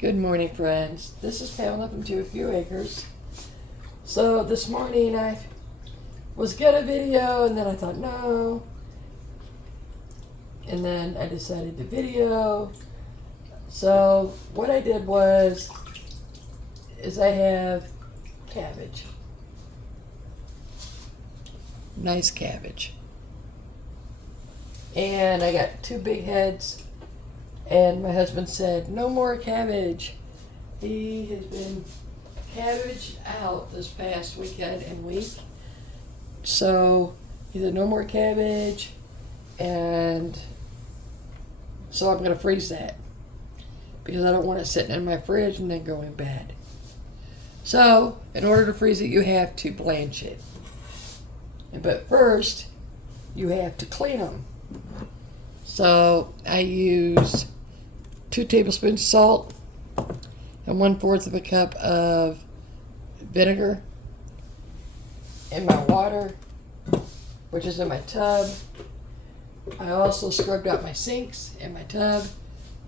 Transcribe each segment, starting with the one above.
Good morning, friends. This is Pamela from To A Few Acres. So this morning I was gonna video and then I thought no. And then I decided to video. So what I did is I have cabbage. Nice cabbage. And I got two big heads. And my husband said, no more cabbage. He has been cabbage out this past weekend and week. So he said, no more cabbage. And so I'm going to freeze that. Because I don't want it sitting in my fridge and then going bad. So in order to freeze it, you have to blanch it. But first, you have to clean them. So I use 2 tablespoons salt and 1/4 of a cup of vinegar in my water, which is in my tub. I also scrubbed out my sinks in my tub,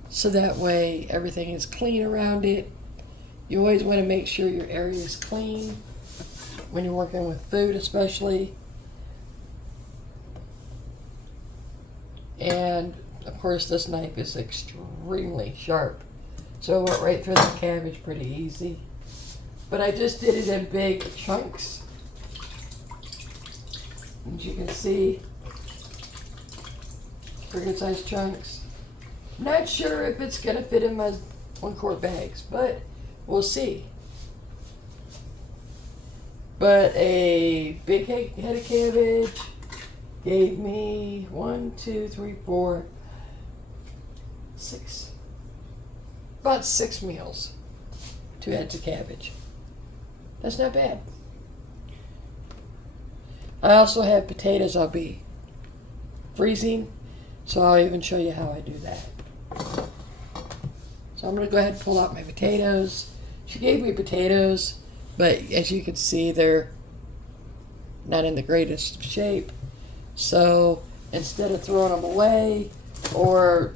so that way everything is clean around it. You always want to make sure your area is clean when you're working with food, especially. And of course, this knife is extremely sharp, so it went right through the cabbage pretty easy. But I just did it in big chunks. As you can see, pretty good sized chunks. Not sure if it's going to fit in my 1-quart bags, but we'll see. But a big head of cabbage gave me 1, 2, 3, 4, 6, about 6 meals. 2 heads of cabbage. That's not bad. I also have potatoes I'll be freezing, so I'll even show you how I do that. So I'm going to go ahead and pull out my potatoes. She gave me potatoes, but as you can see, they're not in the greatest shape. So instead of throwing them away or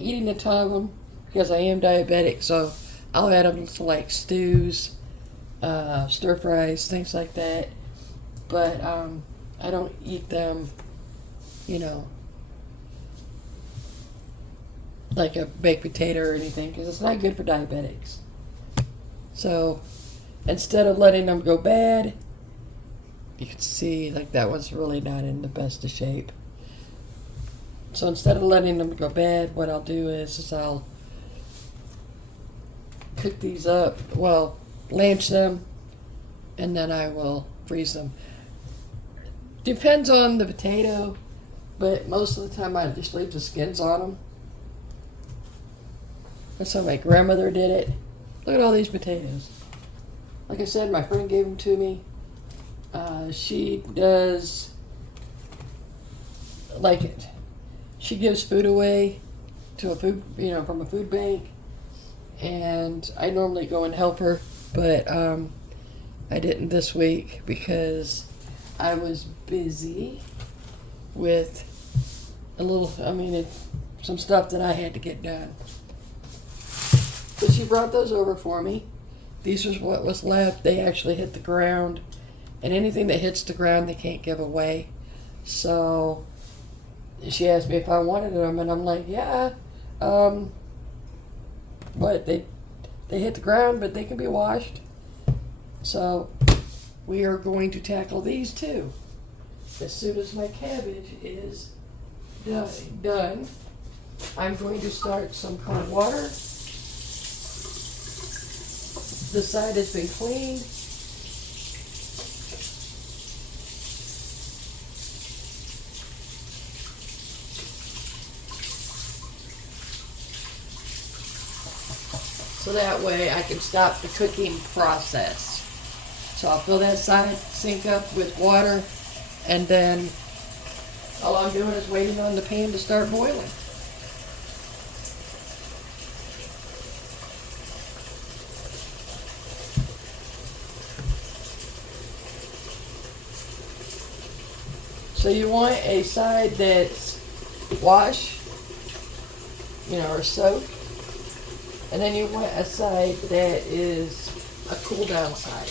eating a ton of them, because I am diabetic, so I'll add them to like stews, stir fries, things like that. But I don't eat them, like a baked potato or anything, because it's not good for diabetics. So instead of letting them go bad, you can see like that one's really not in the best of shape. So instead of letting them go bad, what I'll do is I'll cook these up, blanch them, and then I will freeze them. Depends on the potato, but most of the time I just leave the skins on them. That's how my grandmother did it. Look at all these potatoes. Like I said, my friend gave them to me. She does like it. She gives food away to a food, from a food bank, and I normally go and help her, but I didn't this week because I was busy with some stuff that I had to get done. But she brought those over for me. These was what was left. They actually hit the ground, and anything that hits the ground they can't give away. So she asked me if I wanted them, and I'm like, yeah. But they hit the ground, but they can be washed. So we are going to tackle these too. As soon as my cabbage is done, I'm going to start some cold water. The side has been cleaned. So that way I can stop the cooking process. So I'll fill that side sink up with water, and then all I'm doing is waiting on the pan to start boiling. So you want a side that's washed, or soaked. And then you want a side that is a cool down side.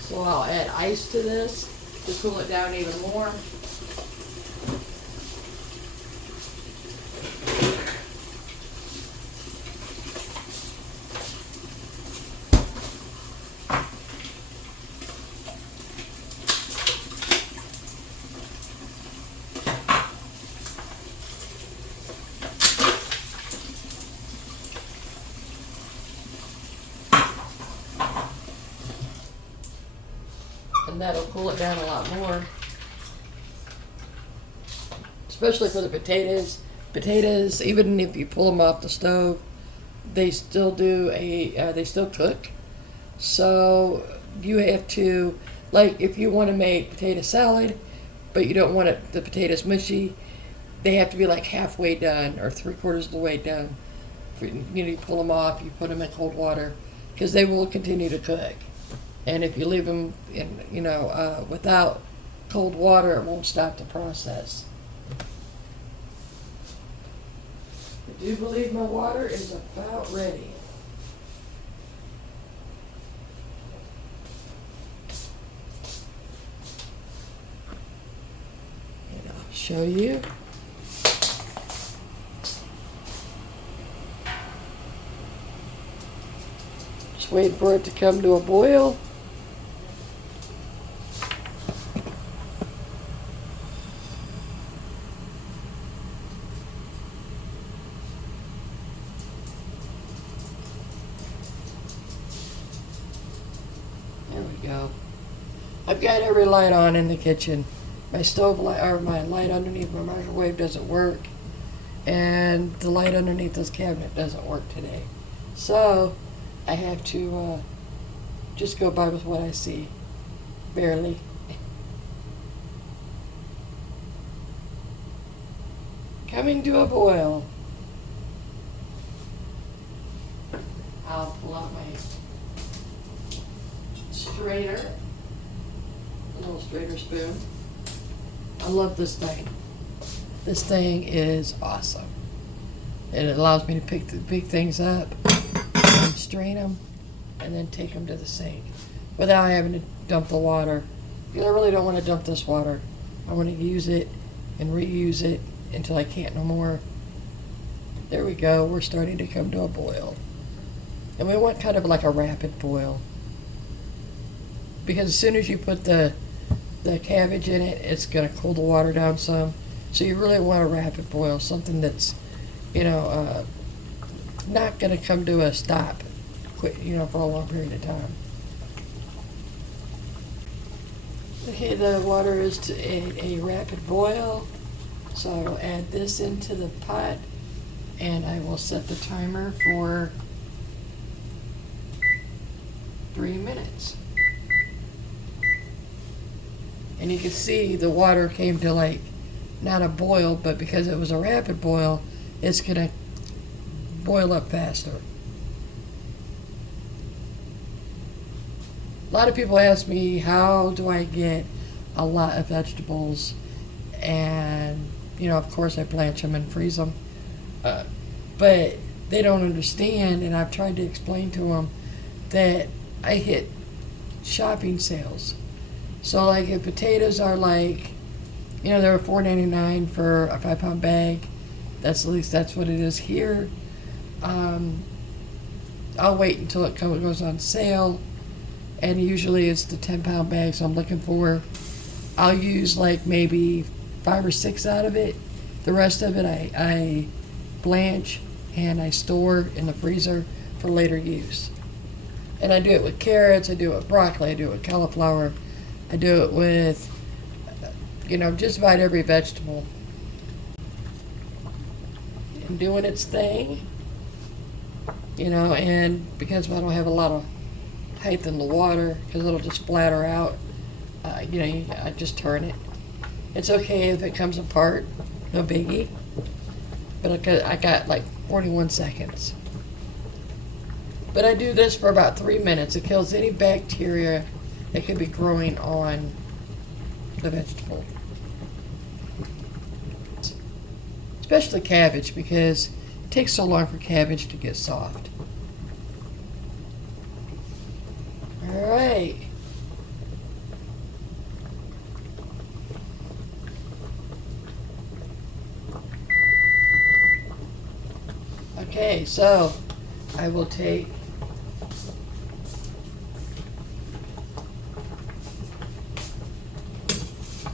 So I'll add ice to this to cool it down even more. And that'll cool it down a lot more. Especially for the potatoes. Potatoes, even if you pull them off the stove, they still they still cook. So you have to, like if you want to make potato salad, but you don't want the potatoes mushy, they have to be like halfway done or 3/4 of the way done. You pull them off, you put them in cold water, because they will continue to cook. And if you leave them in, without cold water, it won't stop the process. I do believe my water is about ready. And I'll show you. Just wait for it to come to a boil. There we go. I've got every light on in the kitchen. My stove light, or my light underneath my microwave doesn't work, and the light underneath this cabinet doesn't work today. So I have to just go by with what I see, barely. Coming to a boil. I'll pull out my strainer, a little strainer spoon. I love this thing. This thing is awesome. And it allows me to pick things up and strain them and then take them to the sink without having to dump the water. Because I really don't want to dump this water. I want to use it and reuse it until I can't no more. There we go. We're starting to come to a boil. And we want kind of like a rapid boil. Because as soon as you put the cabbage in it, it's going to cool the water down some. So you really want a rapid boil, something that's, not going to come to a stop, for a long period of time. Okay, the water is to a rapid boil. So I'll add this into the pot, and I will set the timer for 3 minutes. And you can see the water came to like, not a boil, but because it was a rapid boil, it's gonna boil up faster. A lot of people ask me, how do I get a lot of vegetables? And, of course I blanch them and freeze them. But they don't understand, and I've tried to explain to them that I hit shopping sales. So like if potatoes are like, they're $4.99 for a 5-pound bag. At least that's what it is here. I'll wait until it goes on sale, and usually it's the 10-pound bags I'm looking for. I'll use like maybe 5 or 6 out of it. The rest of it I blanch and I store in the freezer for later use. And I do it with carrots, I do it with broccoli, I do it with cauliflower, I do it with, just about every vegetable. And doing its thing, and because I don't have a lot of height in the water, because it'll just splatter out, I just turn it. It's okay if it comes apart, no biggie. But I got like 41 seconds. But I do this for about 3 minutes. It kills any bacteria that could be growing on the vegetable. Especially cabbage, because It takes so long for cabbage to get soft. All right. Okay, so I will take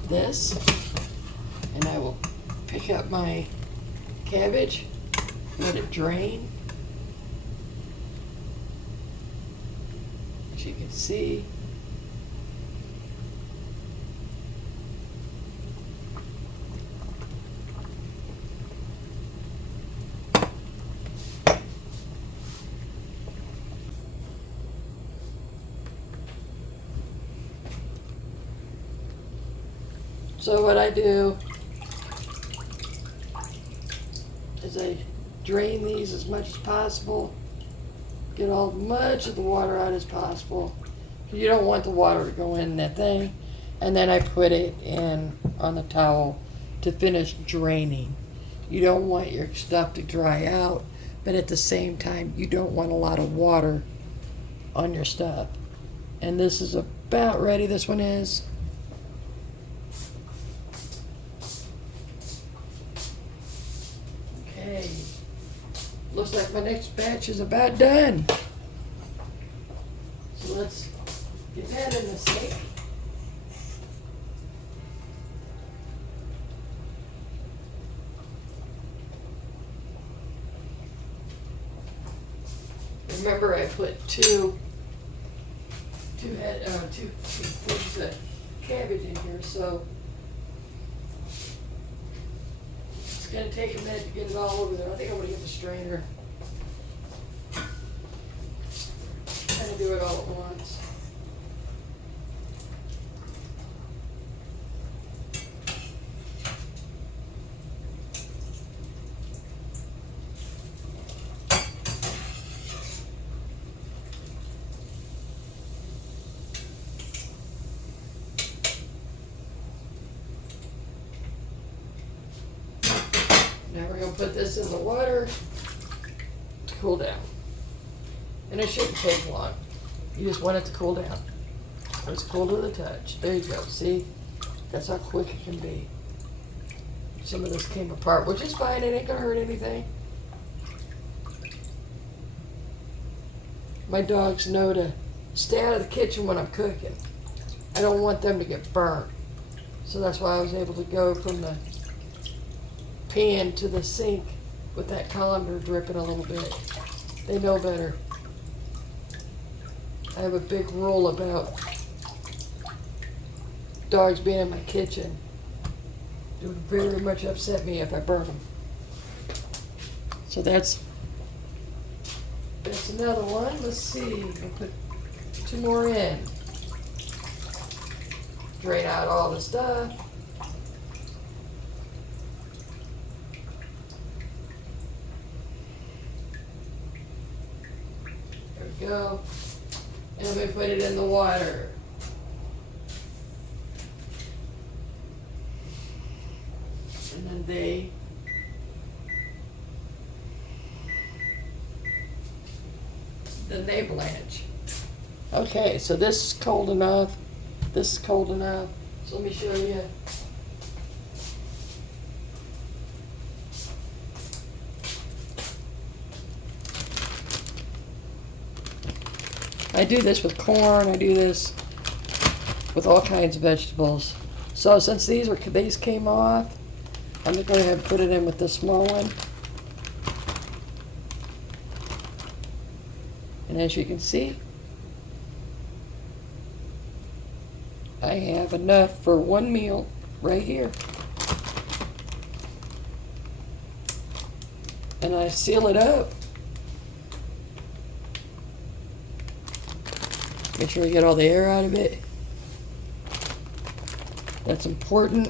this and I will pick up my cabbage, let it drain. As you can see, so what I do is I drain these as much as possible, get all much of the water out as possible. You don't want the water to go in that thing. And then I put it in on the towel to finish draining. You don't want your stuff to dry out, but at the same time, you don't want a lot of water on your stuff. And this is about ready, this one is. Okay, looks like my next batch is about done. So let's get that in the sink. Remember, I put two pieces of cabbage in here, so it's gonna take a minute to get it all over there. I think I'm gonna get the strainer. Kind of do it all at once. Now we're going to put this in the water to cool down. And it shouldn't take long. You just want it to cool down. It's cool to the touch. There you go. See? That's how quick it can be. Some of this came apart, which is fine. It ain't going to hurt anything. My dogs know to stay out of the kitchen when I'm cooking. I don't want them to get burnt. So that's why I was able to go from the pan to the sink with that colander dripping a little bit. They know better. I have a big rule about dogs being in my kitchen. It would very much upset me if I burn them. So that's another one. Let's see. I'll put two more in. Drain out all the stuff. Go, and we put it in the water. And then they blanch. Okay, so this is cold enough. This is cold enough. So let me show you. I do this with corn, I do this with all kinds of vegetables. So since these came off, I'm just going to put it in with the small one. And as you can see, I have enough for one meal right here. And I seal it up. Make sure you get all the air out of it. That's important.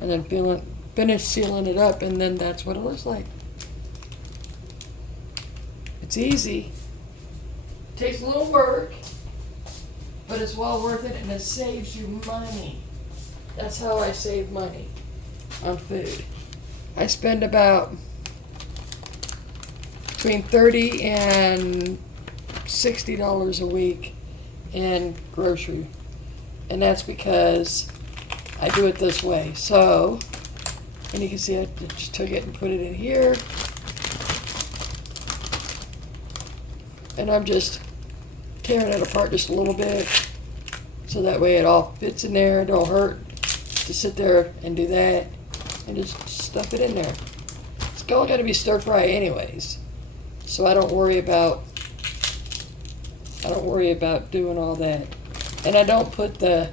And then finish sealing it up, and then that's what it looks like. It's easy. Takes a little work, but it's well worth it, and it saves you money. That's how I save money. on food. I spend about between $30 and $60 a week in grocery. And that's because I do it this way. So, and you can see I just took it and put it in here. And I'm just tearing it apart just a little bit, so that way it all fits in there. It don't hurt to sit there and do that, and just stuff it in there. It's all got to be stir fry anyways, so I don't worry about doing all that. And I don't put the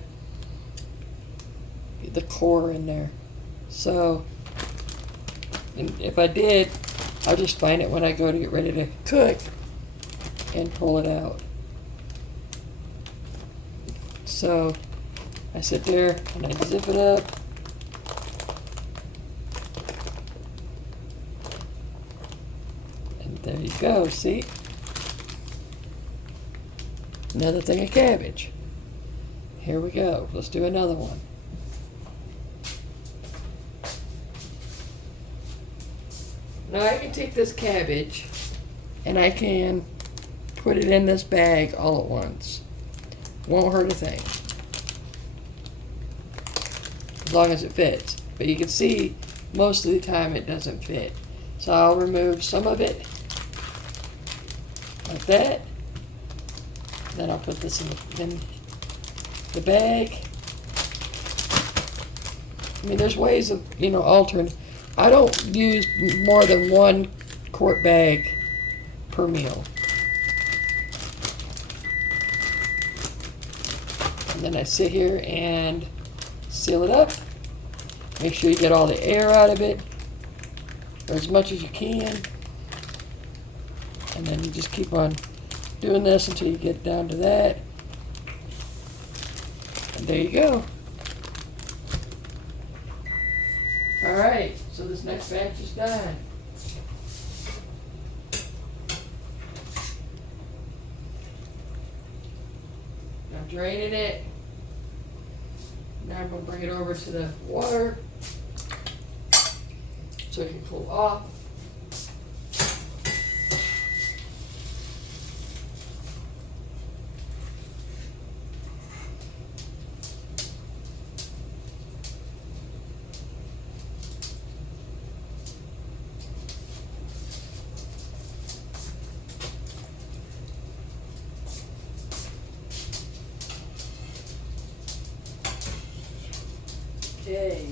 core in there. So, and if I did, I'll just find it when I go to get ready to cook and pull it out. So I sit there and I zip it up. And there you go, see? Another thing of cabbage. Here we go. Let's do another one. Now I can take this cabbage and I can put it in this bag all at once. Won't hurt a thing, as long as it fits. But you can see most of the time it doesn't fit. So I'll remove some of it like that. Then I'll put this in the bag. I mean, there's ways of, altering. I don't use more than 1 quart bag per meal. And then I sit here and seal it up. Make sure you get all the air out of it, or as much as you can. And then you just keep on doing this until you get down to that. And there you go. All right, so this next batch is done. I'm draining it. Now I'm going to bring it over to the water so it can cool off. Okay.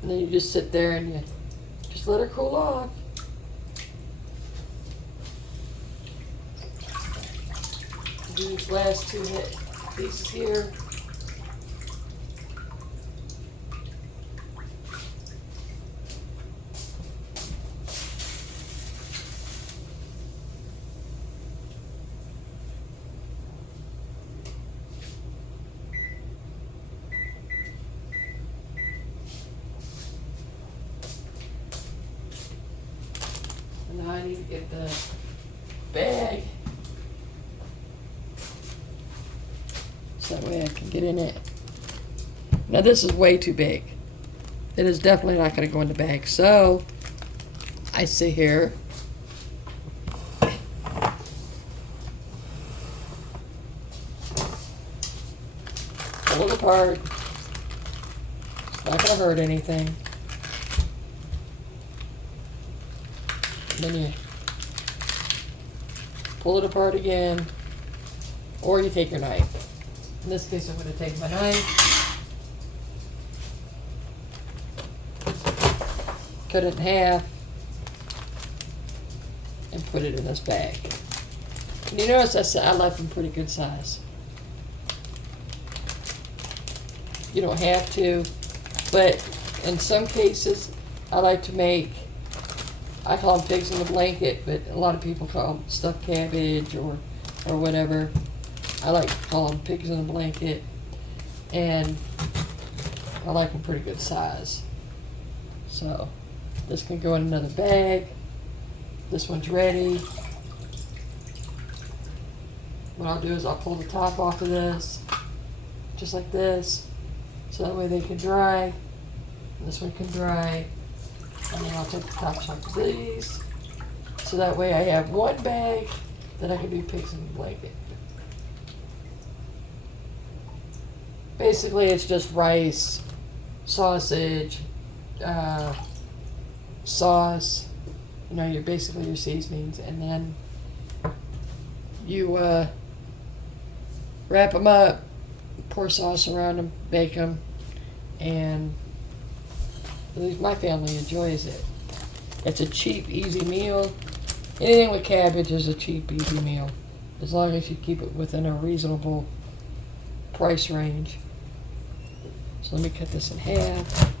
And then you just sit there and you just let her cool off. Do these last 2 pieces here. And now I need to get the bag so that way I can get in it. Now this is way too big. It is definitely not going to go in the bag. So I sit here pull it apart. It's not going to hurt anything. Then you pull it apart again, or you take your knife. In this case, I'm going to take my knife, cut it in half, and put it in this bag. And you notice I left them pretty good size. You don't have to, but in some cases, I like to make, I call them pigs in the blanket, but a lot of people call them stuffed cabbage or whatever. I like to call them pigs in the blanket, and I like them pretty good size. So this can go in another bag. This one's ready. what I'll do is I'll pull the top off of this, just like this, so that way they can dry. And this one can dry. And then I'll take the tops off of these, so that way I have one bag that I can do pigs in the blanket. Basically, it's just rice, sausage, sauce, you know, your basically your seasonings, and then you wrap them up, pour sauce around them, bake them, and at least my family enjoys it. It's a cheap, easy meal. Anything with cabbage is a cheap, easy meal, as long as you keep it within a reasonable price range. So let me cut this in half.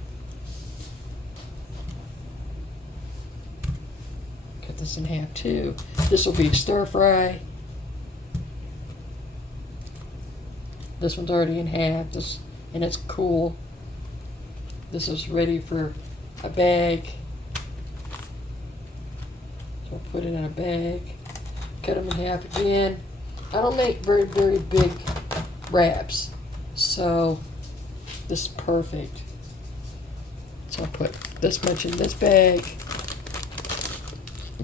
Cut this in half too. This will be stir fry. This one's already in half. This, and it's cool. This is ready for a bag. So I'll put it in a bag. Cut them in half again. I don't make very, very big wraps, so this is perfect. So I'll put this much in this bag.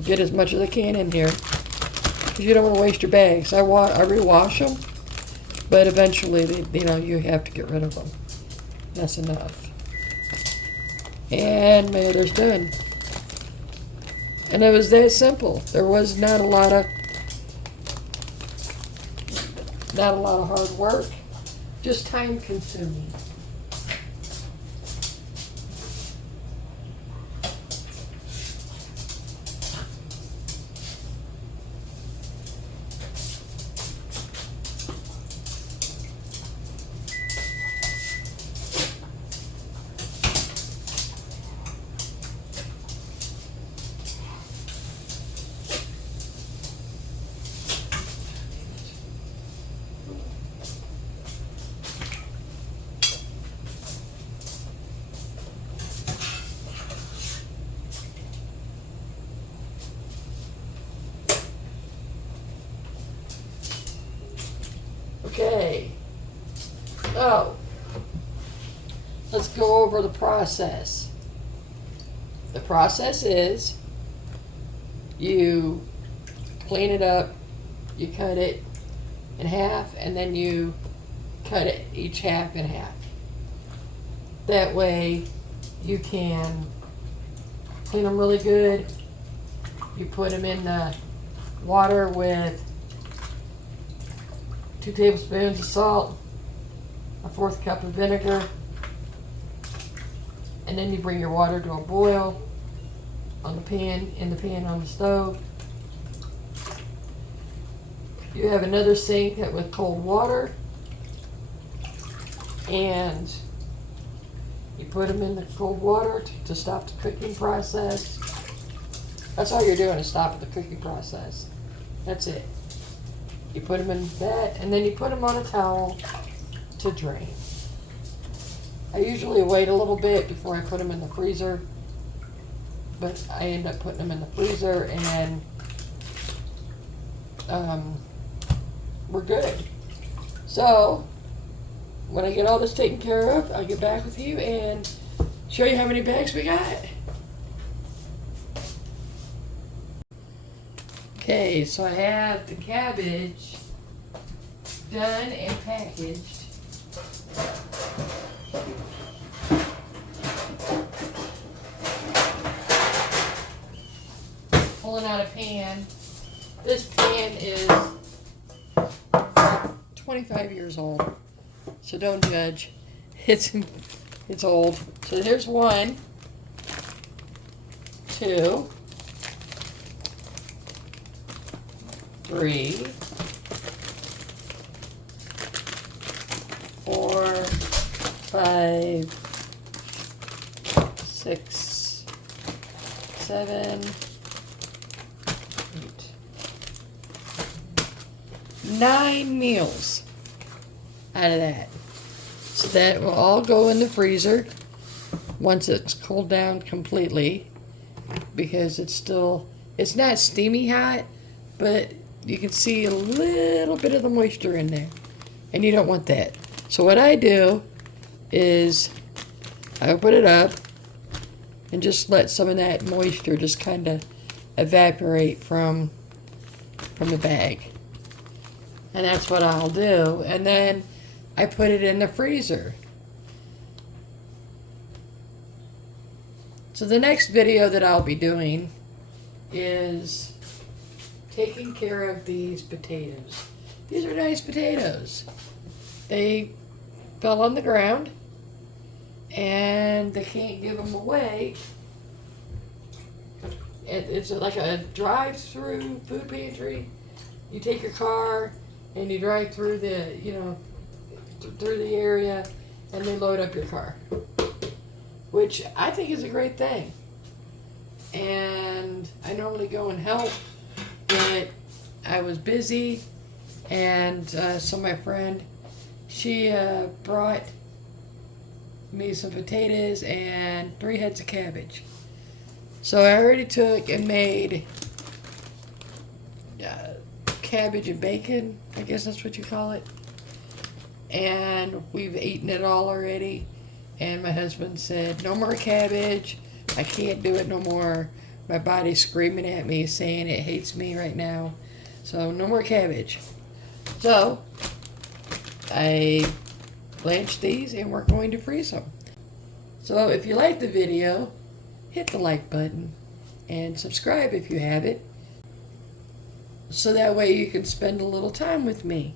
Get as much as I can in here, because you don't want to waste your bags. I rewash them, but eventually, you have to get rid of them. That's enough. And Mayer's done. And it was that simple. There was not a lot of hard work, just time consuming. Okay, so let's go over the process. The process is you clean it up, you cut it in half, and then you cut it each half in half. That way you can clean them really good. You put them in the water with 2 tablespoons of salt, a 1/4 cup of vinegar, and then you bring your water to a boil on the pan, in the pan on the stove. You have another sink with cold water, and you put them in the cold water to stop the cooking process. That's all you're doing, is stopping the cooking process. That's it. You put them in that, and then you put them on a towel to drain. I usually wait a little bit before I put them in the freezer, but I end up putting them in the freezer, and then we're good. So when I get all this taken care of, I'll get back with you and show you how many bags we got. Okay, so I have the cabbage done and packaged. Pulling out a pan. This pan is 25 years old, so don't judge. It's old. So here's 1, 2, 3, 4, 5, 6, 7, 8, 9 meals out of that. So that will all go in the freezer once it's cooled down completely, because it's not steamy hot, but you can see a little bit of the moisture in there, and you don't want that. So what I do is I open it up and just let some of that moisture just kind of evaporate from the bag. And that's what I'll do. And then I put it in the freezer. So the next video that I'll be doing is taking care of these potatoes. These are nice potatoes. They fell on the ground and they can't give them away. It's like a drive-through food pantry. You take your car and you drive through the, through the area, and they load up your car, which I think is a great thing. And I normally go and help, but I was busy, and so my friend, she brought me some potatoes and 3 heads of cabbage. So I already took and made cabbage and bacon, I guess that's what you call it. And we've eaten it all already. And my husband said, no more cabbage. I can't do it no more. My body's screaming at me, saying it hates me right now. So no more cabbage. So I blanched these and we're going to freeze them. So if you like the video, hit the like button and subscribe if you have it, so that way you can spend a little time with me.